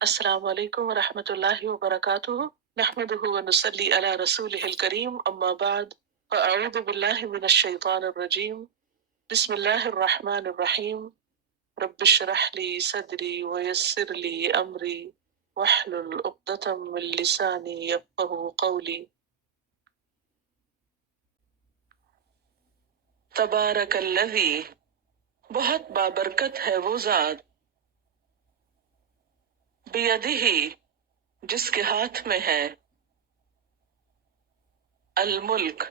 السلام علیکم ورحمۃ اللہ وبرکاتہ، نحمده ونصلی علی رسولہ الکریم، اما بعد فاعوذ باللہ من الشیطان الرجیم، بسم اللہ الرحمن الرحیم، رب اشرح لی صدری ویسر لی امری واحلل عقدۃ من لسانی یفقهوا قولی۔ تبارک الذی، بہت بابرکت ہے وہ ذات، بیدہ، جس کے ہاتھ میں ہے، الملک،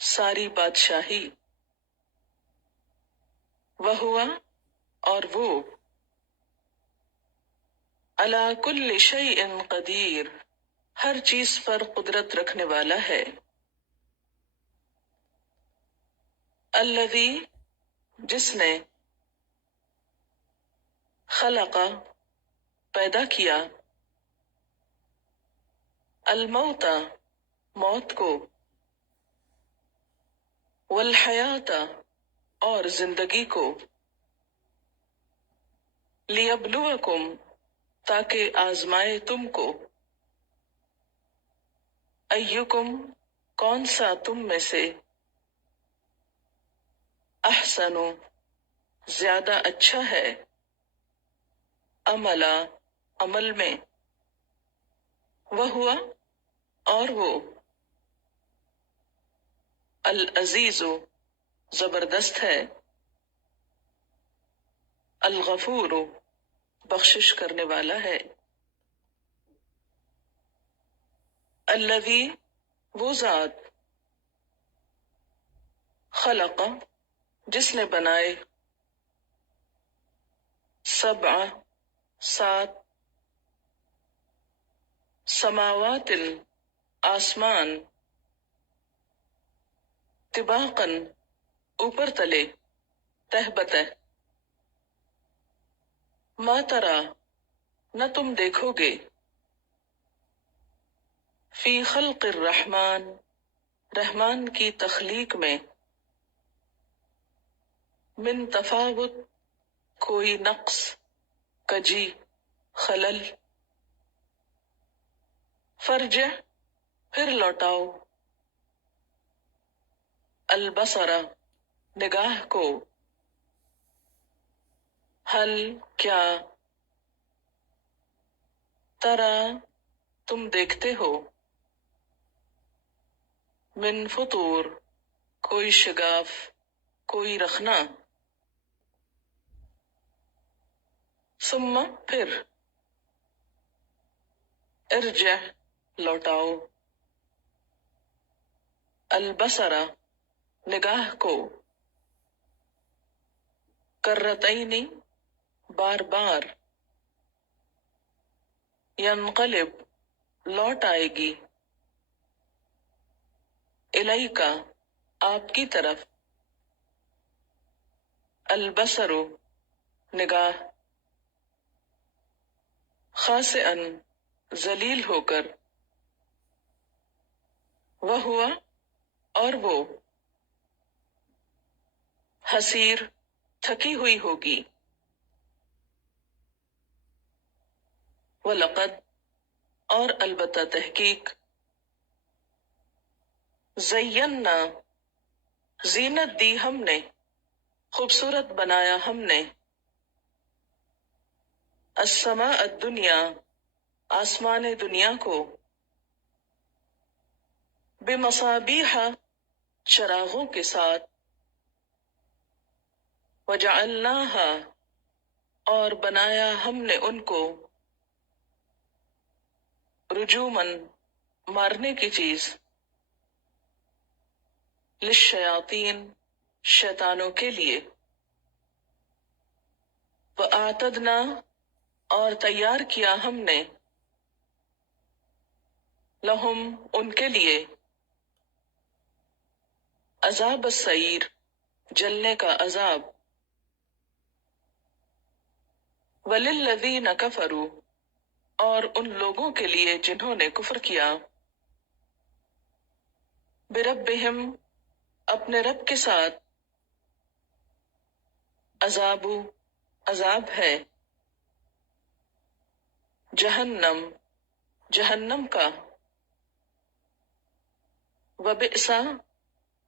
ساری بادشاہی، وہوا، اور وہ، علی کل شیء قدیر، ہر چیز پر قدرت رکھنے والا ہے۔ الذی، جس نے، خلق، پیدا کیا، الموت، موت کو، والحیات، اور زندگی کو، لیبلوکم، تاکہ آزمائے تم کو، ایکم، کون سا تم میں سے، احسن، زیادہ اچھا ہے، عملا، عمل میں، وہوا، اور وہ، العزیز، زبردست ہے، الغفور، بخشش کرنے والا ہے۔ الذی، وہ ذات، خلق، جس نے بنائے، سبع، سات، سماوات، آسمان، طباقاً، اوپر تلے، تہ بتہ، ما ترى، نہ تم دیکھو گے، فی خلق الرحمن، رحمان کی تخلیق میں، من تفاوت، کوئی نقص، کجی، خلل، فرجع، پھر لوٹاؤ، البصر، نگاہ کو، حل، کیا، ترى، تم دیکھتے ہو، من فطور، کوئی شگاف، کوئی رخنا، ثم، پھر، ارجع، لوٹاؤ، البصر، نگاہ کو، کرتین، بار بار، ینقلب، لوٹ آئے گی، الیکا، آپ کی طرف، البصر، نگاہ، خاسئا، ذلیل ہو کر، وہوا، اور وہ، حسیر، تھکی ہوئی ہوگی، وَلَقَدْ، اور البتہ تحقیق، زینا، زینت دی ہم نے، خوبصورت بنایا ہم نے، السماء الدنیا، آسمان دنیا کو، بمصابیح، چراغوں کے ساتھ، وجعلناها، اور بنایا ہم نے ان کو، رجوماً، مارنے کی چیز، للشیاطین، شیطانوں کے لیے، وَأَعْتَدْنَا، اور تیار کیا ہم نے، لہم، ان کے لیے، عذاب السعیر، جلنے کا عذاب، وَلِلَّذِينَ كَفَرُوا، اور ان لوگوں کے لیے جنہوں نے کفر کیا، بربہم، اپنے رب کے ساتھ، عذاب، عذاب ہے، جہنم جہنم کا، وبئسا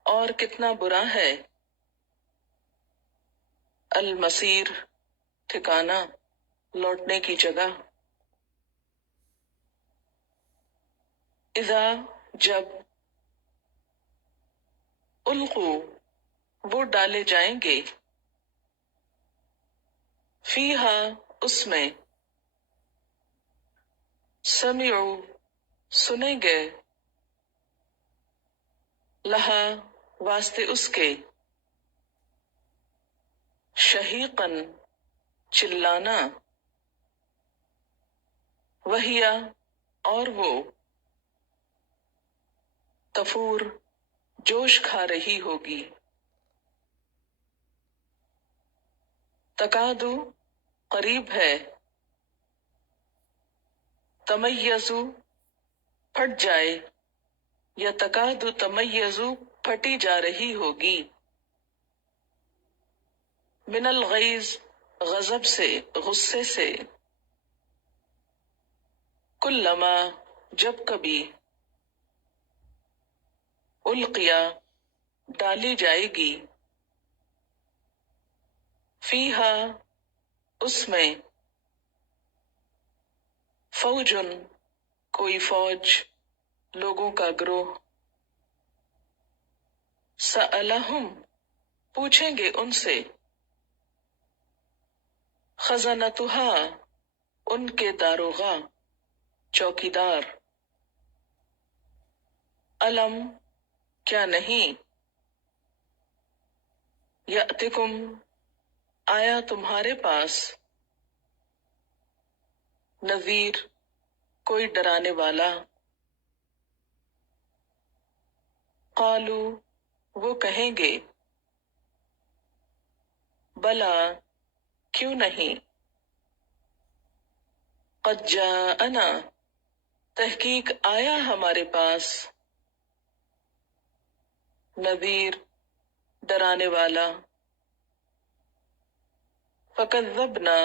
اور کتنا برا ہے، المصیر ٹھکانہ، لوٹنے کی جگہ، اذا جب، القو وہ ڈالے جائیں گے، فیہا اس میں، سمعوا سنیں گے، لہا واسطے اس کے، شہیقاً چلانا، وہیا اور وہ، تفور جوش کھا رہی ہوگی، تکادو قریب ہے، تمیزو پھٹ جائے، یا تکادو تمیزو پھٹی جا رہی ہوگی، من الغیظ غضب سے، غصے سے، کلما جب کبھی، القیا ڈالی جائے گی، فیہا اس میں، فوجن کوئی فوج، لوگوں کا گروہ، سألہم پوچھیں گے ان سے، خزنتہا ان کے داروغہ، چوکیدار، علم کیا نہیں، یأتکم آیا تمہارے پاس، نذیر کوئی ڈرانے والا، قالو وہ کہیں گے، بلا کیوں نہیں، قد جاءنا تحقیق آیا ہمارے پاس، نذیر ڈرانے والا، فکذبنا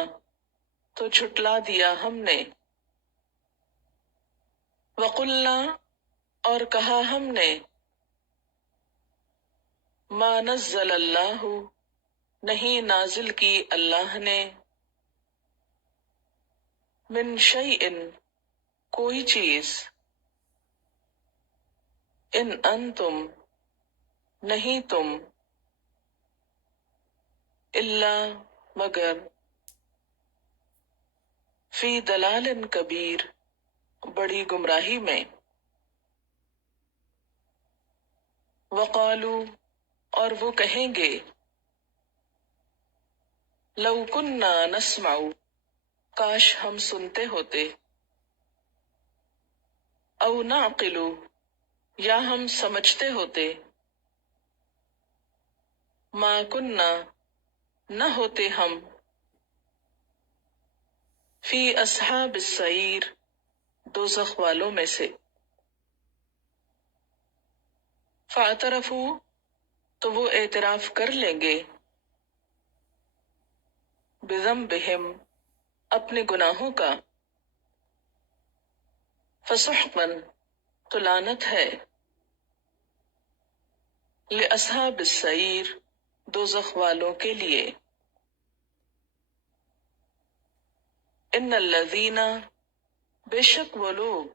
تو جھٹلا دیا ہم نے، وقلنا اور کہا ہم نے، ما نزل اللہ نہیں نازل کی اللہ نے، من شیء کوئی چیز، ان انتم نہیں تم، الا مگر، فی دلال کبیر بڑی گمراہی میں، وقالو اور وہ کہیں گے، لو کننا نسمع کاش ہم سنتے ہوتے، او نعقل یا ہم سمجھتے ہوتے، ما کننا نہ ہوتے ہم، فی اصحاب السعیر دوزخ والوں میں سے، فاعترفوا تو وہ اعتراف کر لیں گے، بذنبہم اپنے گناہوں کا، فسحقاً تو لعنت ہے، لاصحاب السعیر دوزخ والوں کے لیے، ان الذین بے شک وہ لوگ،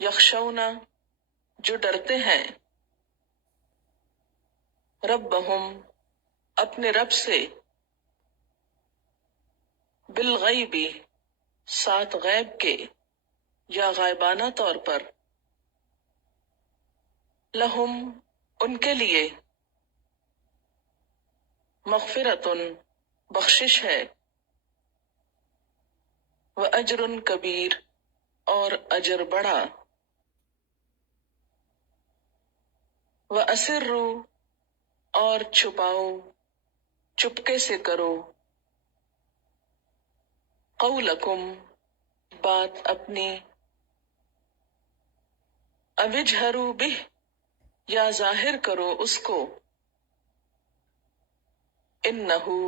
یخشون جو ڈرتے ہیں، ربہم اپنے رب سے، بالغیب ساتھ غیب کے یا غائبانہ طور پر، لہم ان کے لیے، مغفرتن بخشش ہے، واجر کبیر اور اجر بڑا، واسروا اور چھپاؤ، چپکے سے کرو، قولکم بات اپنی، اوجہروا بہ یا ظاہر کرو اس کو، انہو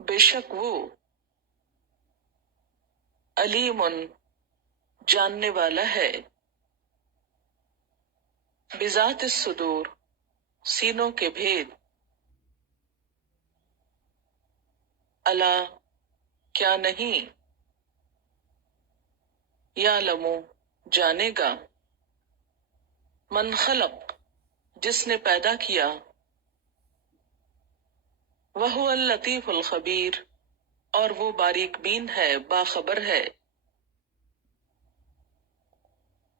بے شک وہ، علیم جاننے والا ہے، بذات الصدور سینوں کے بھید، الا کیا نہیں، یعلم جانے گا، من خلق جس نے پیدا کیا، وہو اللطیف الخبیر اور وہ باریک بین ہے، باخبر ہے،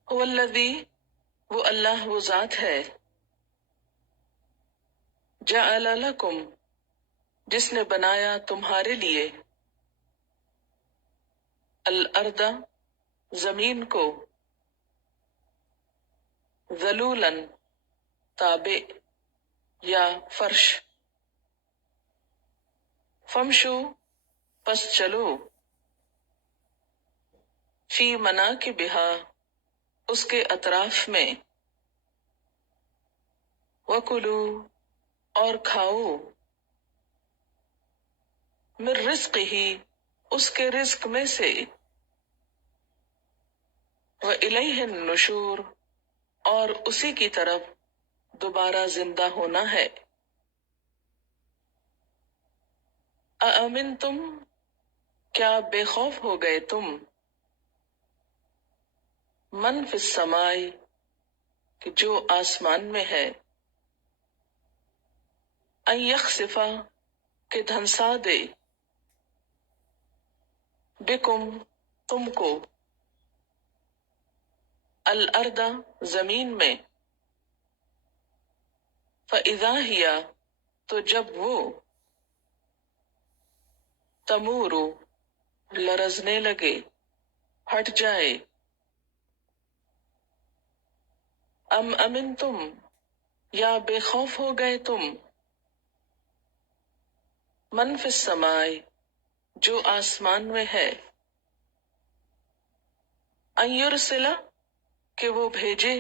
هو الذی وہ اللہ وہ ذات ہے، جعل لکم جس نے بنایا تمہارے لیے، الارض زمین کو، ذلولا تابع یا فرش، فمشو پس چلو، فی مناکبہا اس کے اطراف میں، وکلو اور کھاؤ، من رزقہ اس کے رزق میں سے، وإلیہ النشور اور اسی کی طرف دوبارہ زندہ ہونا ہے، اَأَمِنْتُمْ کیا بے خوف ہو گئے تم، من فی السماء کہ جو آسمان میں ہے، ان یخسفا کہ دھنسا دے، بکم تم کو، الارض زمین میں، فاذا ہی تو جب وہ، تمور لرزنے لگے، ہٹ جائے، ام امن تم یا بے خوف ہو گئے تم، من فی السماء جو آسمان میں ہے، ان یرسلا کہ وہ بھیجے،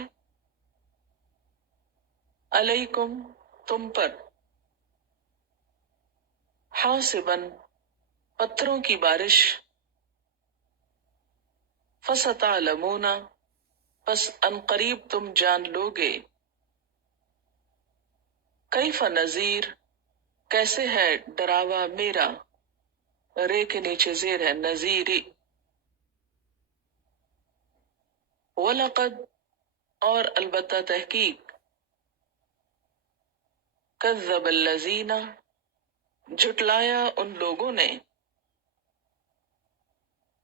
علیکم تم پر، حاصبا پتھروں کی بارش، فستعلمون پس ان قریب تم جان لوگے، کیف نذیر کیسے ہے ڈراوا میرا، رے کے نیچے زیر ہے نذیری، وَلَقَدْ اور البتہ تحقیق، کذب الذین جھٹلایا ان لوگوں نے،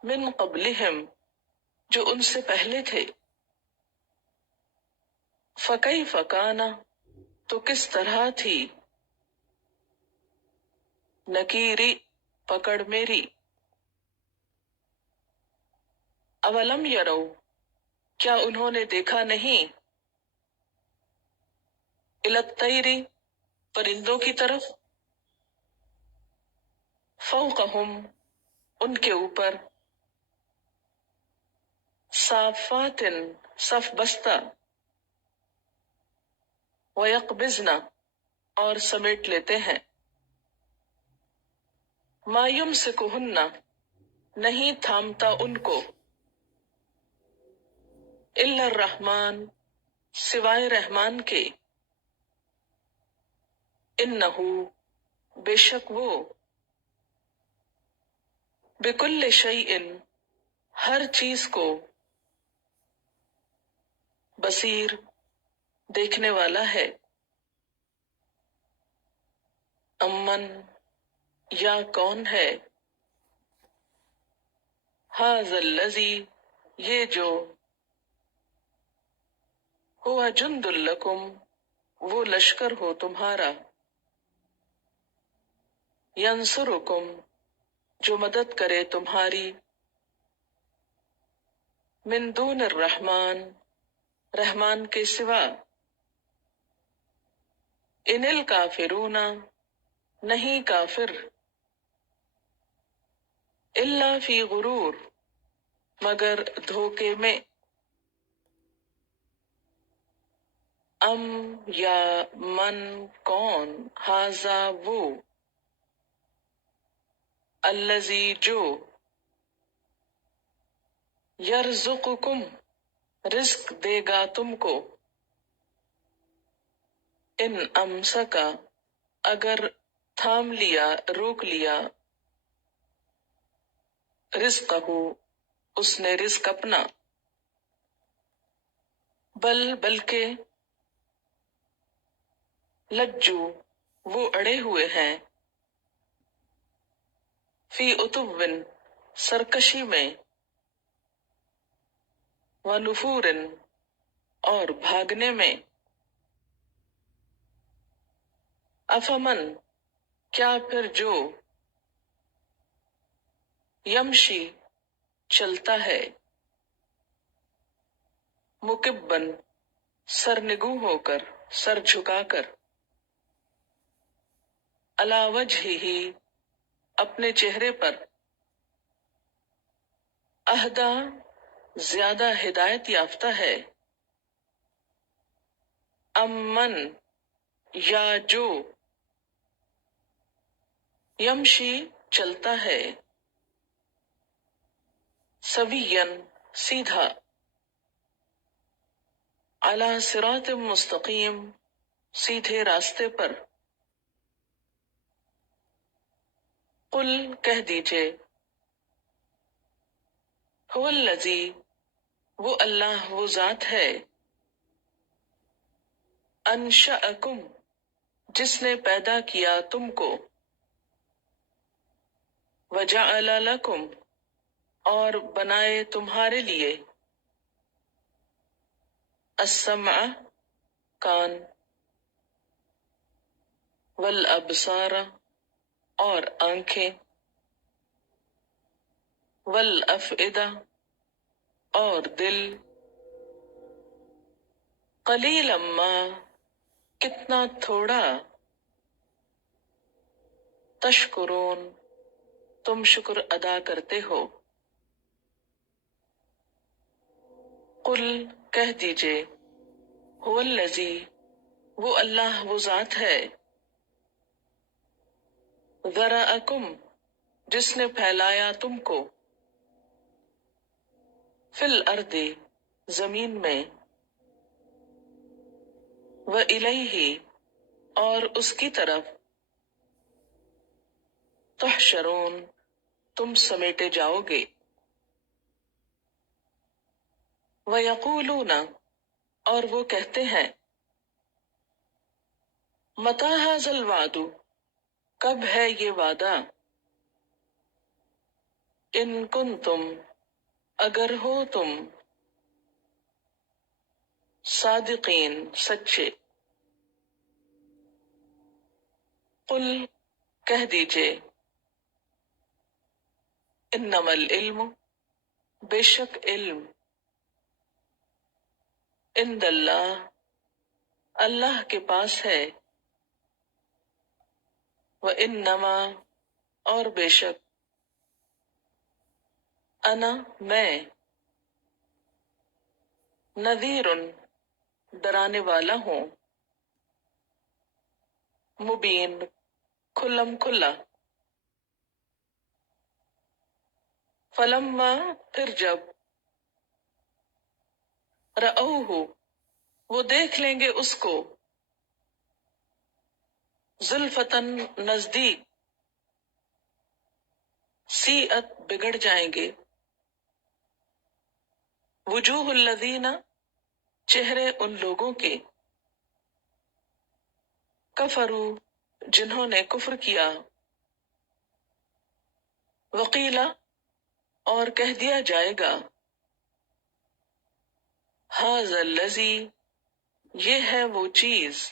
من قبلہم جو ان سے پہلے تھے، فکیف کان تو کس طرح تھی، نکیری پکڑ میری، اولم یرو کیا انہوں نے دیکھا نہیں، الی الطیر پرندوں کی طرف، فوقہم ان کے اوپر، صافات صف بستہ، ویقبضن اور سمیٹ لیتے ہیں، ما یمسکہن نہیں تھامتا ان کو، الا الرحمن سوائے رحمان کے، انہ بے شک وہ، بکل شیء ہر چیز کو، بصیر دیکھنے والا ہے، امن یا کون ہے، ھذا الذی یہ جو، ہوا جند لکم وہ لشکر ہو تمہارا، ینصرکم جو مدد کرے تمہاری، من دون الرحمن رحمان کے سوا، ان الکافرون نہیں کافر، الا فی غرور مگر دھوکے میں، ام یا من کون، ھذا وہ، الذی جو، یرزقکم رزق دے گا تم کو، ان امسکا اگر تھام لیا روک لیا، رزقہ اس نے رزق اپنا، بلکہ لجو وہ اڑے ہوئے ہیں، فی عتو سرکشی میں، ونفور اور بھاگنے میں، افمن کیا پھر جو، یمشی چلتا ہے، مکبن سرنگو ہو کر سر جھکا کر، علی وجہہ اپنے چہرے پر، اہدی زیادہ ہدایت یافتہ ہے، امن یا جو، یمشی چلتا ہے، سوین سیدھا، علی صراط مستقیم سیدھے راستے پر، قل کہہ دیجئے، هو الذی وہ اللہ وہ ذات ہے، انشأکم جس نے پیدا کیا تم کو، وجعل لکم اور بنائے تمہارے لیے، السمع کان، والابصار اور آنکھیں، والافئدہ اور دل، قلیلا ما کتنا تھوڑا، تشکرون تم شکر ادا کرتے ہو، قل کہہ دیجئے، هو الذی وہ اللہ وہ ذات ہے، ذرأکم جس نے پھیلایا تم کو، فی الارض زمین میں، وإلیہ اور اس کی طرف، تحشرون تم سمیٹے جاؤ گے، ویقولون اور وہ کہتے ہیں، متی ھذا الوعد کب ہے یہ وعدہ، ان کنتم اگر ہو تم، صادقین سچے، قل کہہ دیجئے، انما العلم بے شک علم، عند اللہ اللہ کے پاس ہے، وانما اور بے شک، انا میں، نذیر ڈرانے والا ہوں، مبین کھلم کھلا، فلما پھر جب، رأوہ وہ دیکھ لیں گے اس کو، زلفتن نزدیک، سیئت بگڑ جائیں گے، وجوہ الذین چہرے ان لوگوں کے، کفروا جنہوں نے کفر کیا، وقیلا اور کہہ دیا جائے گا، ھذا الذی یہ ہے وہ چیز،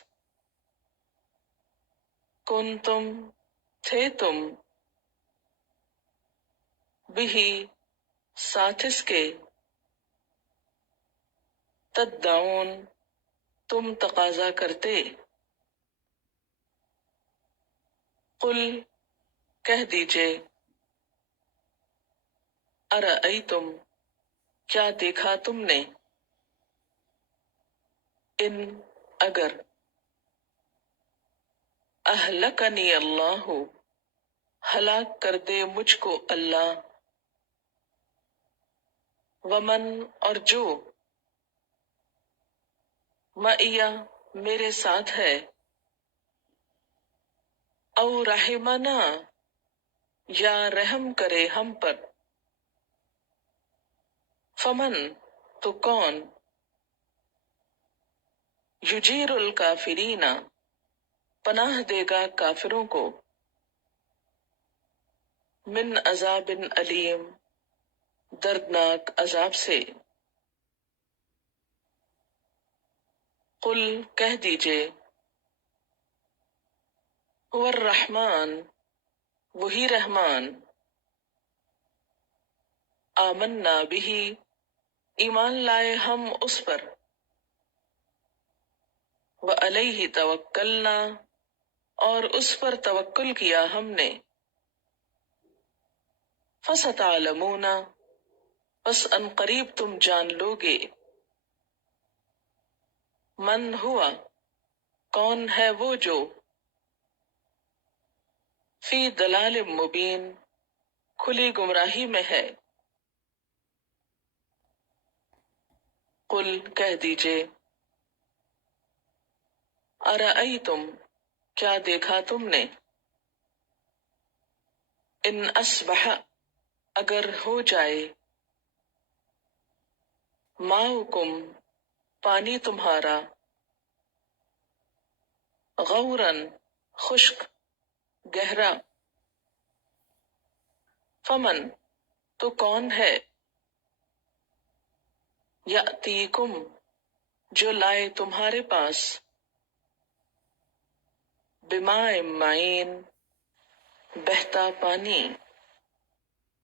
کنتم تھے تم، بہ ساتھ اس کے، تدعون تم تقاضا کرتے، قل کہہ دیجئے، ارأیتم کیا دیکھا تم نے، ان اگر، اہلکنی اللہ ہلاک کر دے مجھ کو اللہ، ومن اور جو معیہ میرے ساتھ ہے، او رحمنا یا رحم کرے ہم پر، فمن تو کون، یجیر الکافرین پناہ دے گا کافروں کو، من عذاب علیم دردناک عذاب سے۔ قل کہہ دیجئے، هو الرحمن وہی رحمان، آمنا بھی ایمان لائے ہم اس پر، وعلیہ توکلنا اور اس پر توکل کیا ہم نے، فستعلمون پس ان قریب تم جان لوگے، من ہوا کون ہے وہ جو، فی دلال مبین کھلی گمراہی میں ہے۔ قل کہہ دیجئے، ارأیتم کیا دیکھا تم نے، ان اصبح اگر ہو جائے، ماؤکم پانی تمہارا، غورن خشک گہرا، فمن تو کون ہے، یأتیکم جو لائے تمہارے پاس، بماء معین بہتا پانی،